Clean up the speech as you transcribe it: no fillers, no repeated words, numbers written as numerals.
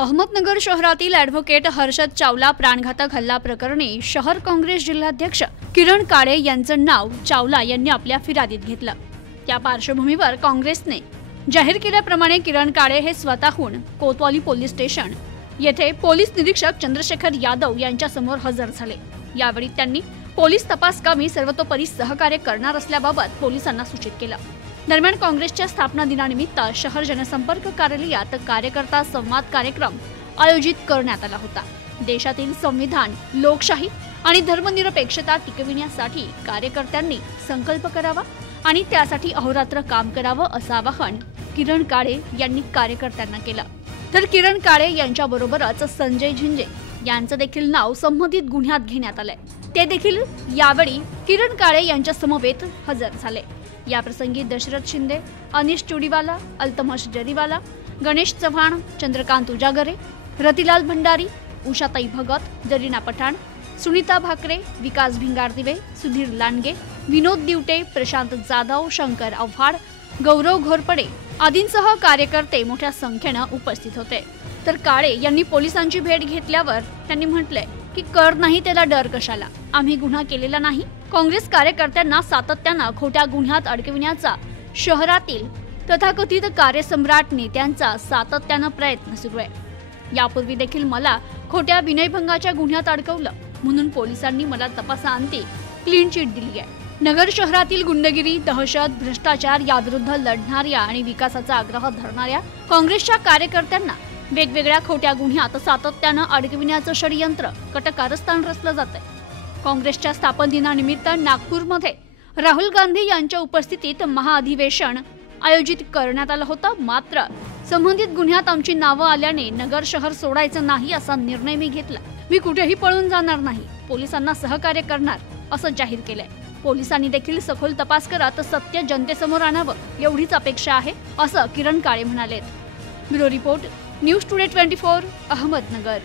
अहमदनगर शहरातील ॲडव्होकेट हर्षद चावला प्राणघातक हल्ला प्रकरणी शहर काँग्रेस जिल्हाध्यक्ष किरण काळे यांचं नाव चावला यांनी आपल्या फिर्यादीत घेतलं। त्या पार्श्वभूमीवर काँग्रेसने जाहीर केल्याप्रमाणे किरण काळे हे स्वतःहून कोतवाली पोलीस स्टेशन येथे पोलीस निरीक्षक चंद्रशेखर यादव यांच्या समोर हजर झाले। यावेळी त्यांनी पोलीस तपास कामी सर्वतोपरी सहकार्य करणार असल्याबाबत पोलिसांना सूचित केलं। दरम्यान काँग्रेसच्या स्थापना दिनानिमित्त शहर जनसंपर्क कार्यालयात कार्यकर्ता संवाद कार्यक्रम आयोजित करण्यात आला होता। देशातील संविधान, लोकशाही आणि धर्मनिरपेक्षता टिकविण्यासाठी कार्यकर्त्यांनी संकल्प करावा आणि त्यासाठी अहोरात्र काम करावं असं आवाहन किरण काळे यांनी कार्यकर्त्यांना केलं। तर किरण काळे यांच्याबरोबरच संजय झिंजे यांचं देखील नाव संबंधित गुन्ह्यात घेण्यात आलंय। ते देखील यावेळी किरण काळे यांच्या समवेत हजर झाले। या प्रसंगी दशरथ शिंदे, अनिश चुडीवाला, अल्तमश जरीवाला, गणेश चव्हाण, चंद्रकांत उजागरे, रतिलाल भंडारी, उषाताई भगत, जरीना पठाण, सुनीता भाकरे, विकास भिंगारदिवे, सुधीर लांडगे, विनोद दिवटे, प्रशांत जाधव, शंकर आव्हाड, गौरव घोरपडे आदींसह कार्यकर्ते मोठ्या संख्येने उपस्थित होते। तर काळे यांनी पोलिसांची भेट घेतल्यावर त्यांनी म्हटले की कर नाही त्याला डर कशाला, आम्ही गुन्हा केलेला नाही। काँग्रेस कार्यकर्त्यांना सातत्यानं खोट्या गुन्ह्यात अडकविण्याचा शहरातील तथाकथित कार्यसम्राट नेत्यांचा सातत्यानं प्रयत्न सुरू आहे। यापूर्वी देखील मला खोट्या विनयभंगाच्या गुन्ह्यात अडकवलं म्हणून पोलिसांनी मला तपासाअंती क्लीन चिट दिली आहे। नगर शहरातील गुंडगिरी, दहशत, भ्रष्टाचार याविरुद्ध लढणाऱ्या आणि विकासाचा आग्रह धरणाऱ्या काँग्रेसच्या कार्यकर्त्यांना वेगवेगळ्या खोट्या गुन्ह्यात सातत्यानं अडकविण्याचं षडयंत्र कटकारस्थान रचलं जातंय। काँग्रेसच्या स्थापन दिनानिमित्त नागपूरमध्ये राहुल गांधी यांच्या उपस्थितीत महाअधिवेशन आयोजित करण्यात आलं होतं। मात्र संबंधित गुन्ह्यात आमची नावं आल्याने नगर शहर सोडायचं नाही असा निर्णय मी घेतला। मी कुठेही पळून जाणार नाही, पोलिसांना सहकार्य करणार असं जाहीर केलंय। पोलिसांनी देखील सखोल तपास करत सत्य जनतेसमोर आणावं एवढीच अपेक्षा आहे असं किरण काळे म्हणालेत। Bureau report, news today 24, Ahmednagar.